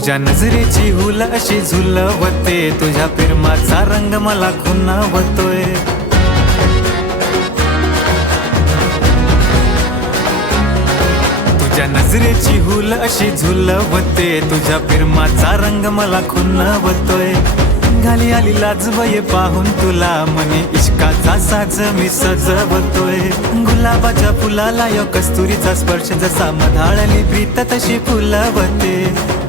तुझ्या नजरेची हुल अशी झुलवते, तुझ्या प्रेमाचा रंग मला खुणावतोय. तुझ्या नजरेची हुल अशी झुलवते, तुझ्या प्रेमाचा रंग मला खुणावतोय. घाली आली लाजबये पाहून तुला, मनी इश्काचा साज मी सजवतोय. गुलाबाच्या फुलाला यो कस्तुरीचा स्पर्श, जसा मधाळली प्रीत तशी फुलवते.